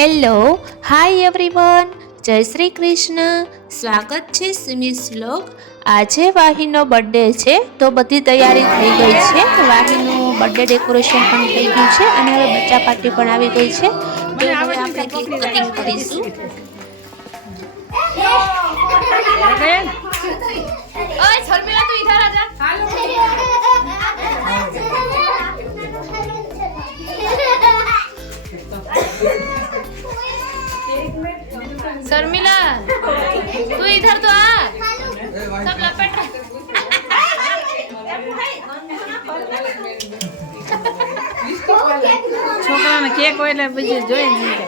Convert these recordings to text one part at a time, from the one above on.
Hello hi everyone, જય શ્રી કૃષ્ણ. સ્વાગત છે સિમીસ વ્લોગ. આજે વાહીનો બર્થડે છે તો બધી તૈયારી થઈ ગઈ છે. વાહીનું બર્થડે ડેકોરેશન પણ થઈ ગયું છે અને હવે બચ્ચા પાર્ટી પણ આવી ગઈ છે. તો હવે આપણે કેક કટિંગ કરીશું. ઓય શર્મિલા તું ઇધર આજા. शर्मिला तू इधर तो आ, सब लपेट. છોકરાને કેક હોય એટલે બીજું જોઈ જ નહીં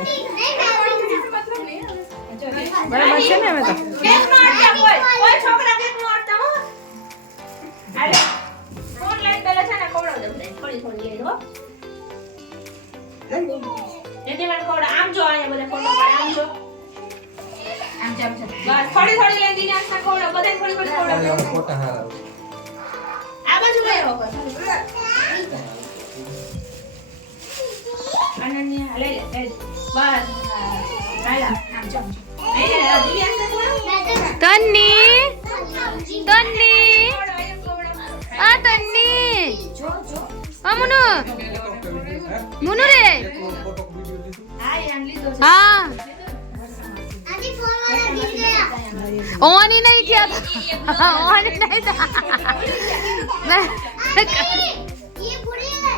બરાબર છે ને. હવે તો આમ જો અહીંયા બધા ફોટો પાડે આમ જો આમ જામ છે બસ થોડી થોડી લઈ દીને આખા કોડો બધા થોડી થોડી કોડો ફોટો હા આ બાજુ લઈ આવો અનન્યા લઈ લે બસ હાલા આમ જામ અહીંયા દિવ્યા તન્ની તન્ની આ તન્ની જો જો અમુનુ મુનુ રે હા યાર લીધો છે હા ऑन ही नहीं किया था, ऑन ही नहीं था. ये बुरी है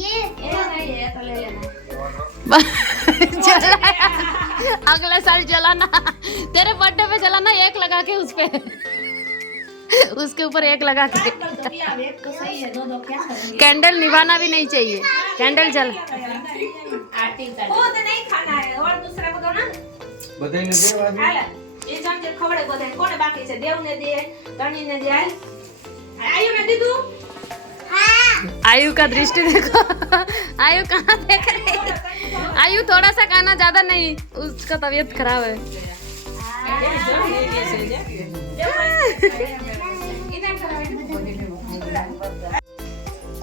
ये नहीं है तो ले लेना जलाया. अगले साल जलाना, तेरे बर्थडे पे जलाना, एक लगा के उस पे उसके ऊपर एक लगा के. तो अब एक तो सही है दो क्या करेंगे कैंडल निभाना भी नहीं चाहिए, कैंडल जल. आरती कर खुद नहीं खाना है और दूसरा को दो ना બધાયને દે વાજી. હાલે એ ચમચે ખવડે બધાને કોને બાકી છે દેવને દે તણીને દે હાલ આયુને દીધું आयु का दृष्टि देखो. आयु कहाँ देख रही है? आयु थोड़ा सा खाना ज्यादा नहीं, उसका तबीयत खराब है.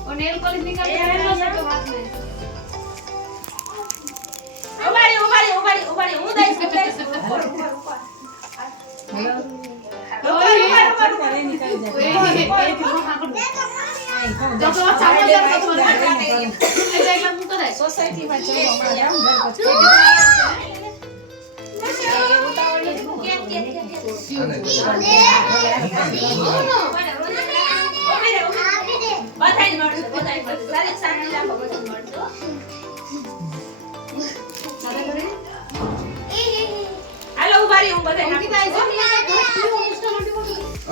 और नेल पॉलिश निकाल के लो से तो हाथ में उबारी હું દઈશ કે સોસાયટીમાં હાલો ઉભારી હું બધાય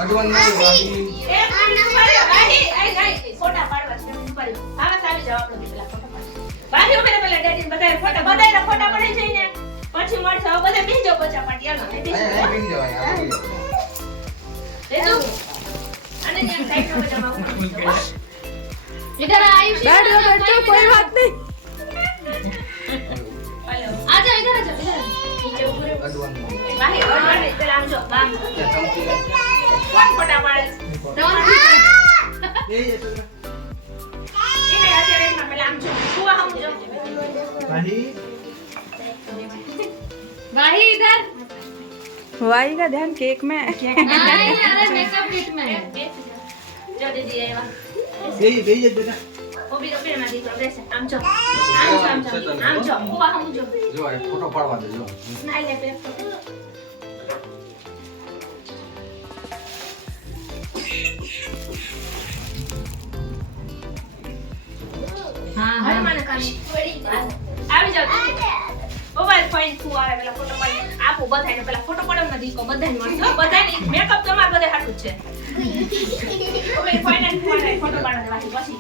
અડવાન નથી વાજી. એક મિનિટ ઉભારી આઈ ફોટા પાડવા છે ઉભારી હવે આવી જાવ આપણે પેલા ફોટા પાડ બાકી ઉભરે પેલા ડેડી બધાય ફોટા પડી જઈને પછી મળશે હવે બધા બીજો બચા પાડી આલો અહીંયા બેસી જવાય આ બોલો. લેજો અને ત્યાં સાઈડ માં બધા इधर आयुष बैठ जाओ कोई बात नहीं. आजा इधर आजा इधर. અડવાન બાહી ઓરવાને પેલા આમ જો બામ ત્યાં ચમચી કોણ ફોટા પાડે એ એ તો એને અત્યારે એમાં પેલા આમ જો કુવા હમ જો વાજી. भाई इधर वाई का ध्यान केक में. अरे मेकअप किट में है. જો દીદી આવ્યા બેહી જ બેટા. ઓબી તો પેલા દીકરો બેસે આમ જો આમ જો કુવા હમ જો જો આ ફોટો પાડવા દે જો. નાઈ લે પેલા हाँ હર મને કાની આવી જાવ મોબાઈલ ફોન કુવા આવે પેલા ફોટો પાડી આપો બધાને પેલા ફોટો પાડો ને દીકો બધાને મળશે બધાને મેકઅપ તમાર બધે હાટું છે ઓબી ફોન અને ફોટો પાડો દેવાની પછી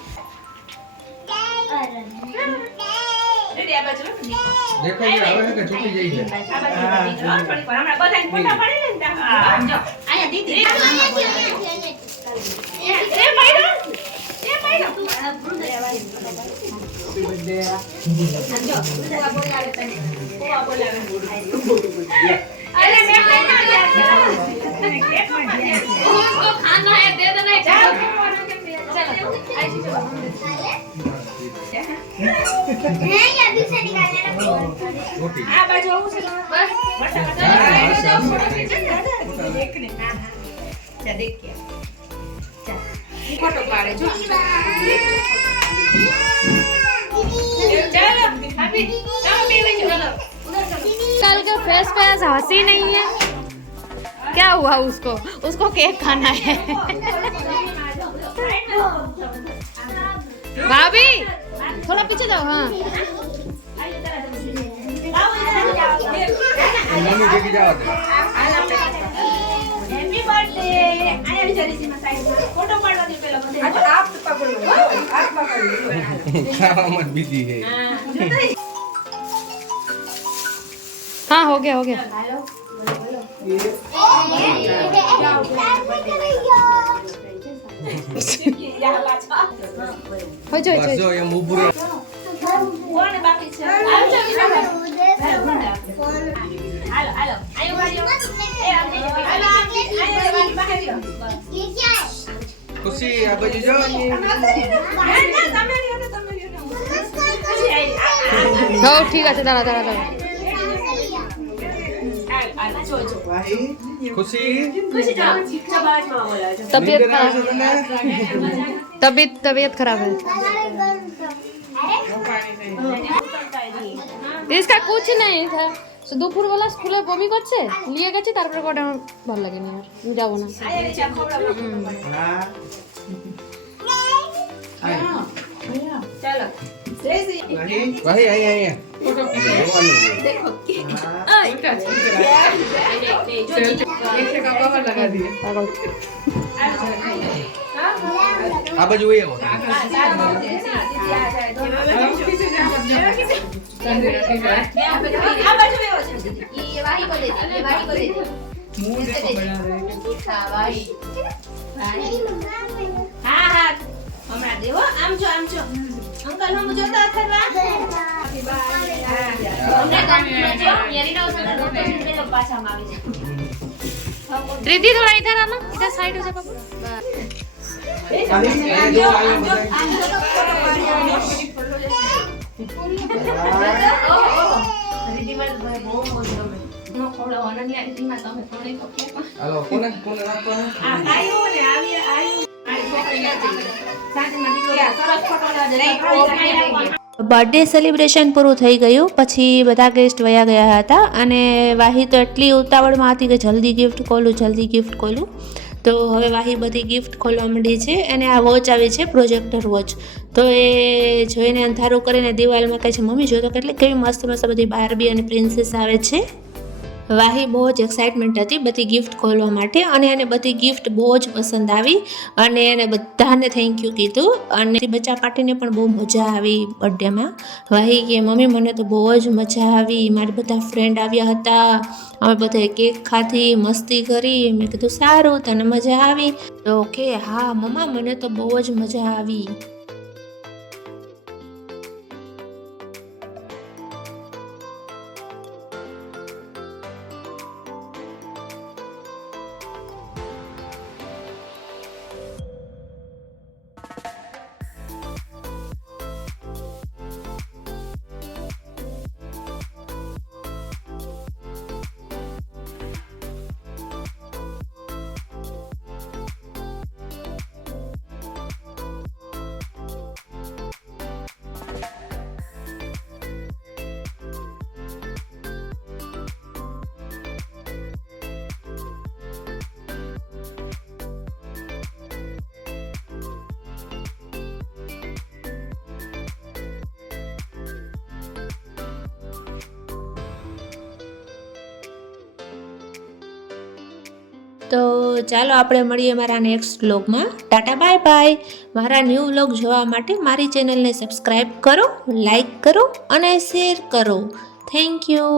રેડી આ બાજુ દીકો દેખો એ હવે કે ચૂકી જઈ છે. આ બાજુ દીકો થોડી વાર હમણાં બધાને ફોટો પાડી લે ને ત્યાં જો આયા દીદી એ પાડો તું अरे मैं उसको खाना है दे देना चलो नहीं अभी से निकालना મોટી આ બાજુ આવું છે બસ ફોટો પાડે જો ચાલો ભાભી ચાલો બે વચ્ચે ચાલો कल का फेस पे आज हंसी नहीं है क्या हुआ उसको केक खाना है भाभी थोड़ा पीछे जाओ हाँ મમ્મી ભેગી જાવ હેપી બર્થડે આયા વિચારી છે સાઈડમાં ફોટો પાડવા દે પેલા બધે आप पकड़ो आप पकड़ो ખાવામાં બીજી છે हाँ हो गया हो जाए બસ જો એમ ઊભું રહે કોણ બાકી છે આવજો હાલો હાલો આયો વાળીઓ એ આવજે આયો વાળી બહાર આવ્યો ये क्या है ખુશી આ બાજુ જો ના તમે લ્યો ને ખુશી આવી हो ठीक है दादा दादा હાલ જો જો ખુશી ખુશી જાઓ બાજુમાં બોલાવજો तबीयत નીંદર આવે खराब છે તને तबीयत खराब है इसका कुछ नहीं था দুপুর বেলা স্কুলে বমি করছে নিয়ে গেছে তারপরে কোটা ভালো লাগেনি আর আমি যাবো না આયા નીચે ખોબડા હા ચાલો ભાઈ આયા देखो આ બાજુ એ આવો હા હા હમણાં દેવો આમ જો અંકલ હમ જોતા હતા પાછામાં આવી જાય रिद्धि थोड़ा इधर आना इधर साइड हो जा पापा અહીંયા જો આવ્યો બધા હાલો કોને કોને રાખવાના બર્થડે સેલિબ્રેશન પૂરું થઈ ગયું પછી બધા ગેસ્ટ વયા ગયા હતા અને વાહી તો એટલી ઉતાવળમાં હતી કે જલ્દી ગિફ્ટ ખોલું તો હવે વાહી બધી ગિફ્ટ ખોલવા માંડી છે અને આ વોચ આવી છે પ્રોજેક્ટર વોચ તો એ જોઈને અંધારું કરીને દિવાલમાં કહે છે મમ્મી જો તો કેટલી કેવી મસ્ત મસ્ત બધી બાર્બી અને પ્રિન્સેસ આવે છે વાહી બહુ જ એક્સાઇટમેન્ટ હતી બધી ગિફ્ટ ખોલવા માટે અને એને બધી ગિફ્ટ બહુ જ પસંદ આવી અને એને બધાને થેન્ક યુ કીધું અને બચ્ચા પાર્ટીને પણ બહુ મજા આવી બર્થડેમાં વાહી કે મમ્મી મને તો બહુ જ મજા આવી મારા બધા ફ્રેન્ડ આવ્યા હતા અમે બધાએ કેક ખાધી મસ્તી કરી મેં કીધું સારું તને મજા આવી તો કે હા મમ્મા મને તો બહુ જ મજા આવી તો ચાલો આપણે મળીએ મારા નેક્સ્ટ વ્લોગમાં ટાટા બાય બાય મારા ન્યૂ વ્લોગ જોવા માટે મારી ચેનલને સબસ્ક્રાઈબ કરો લાઈક કરો અને શેર કરો થેન્ક યુ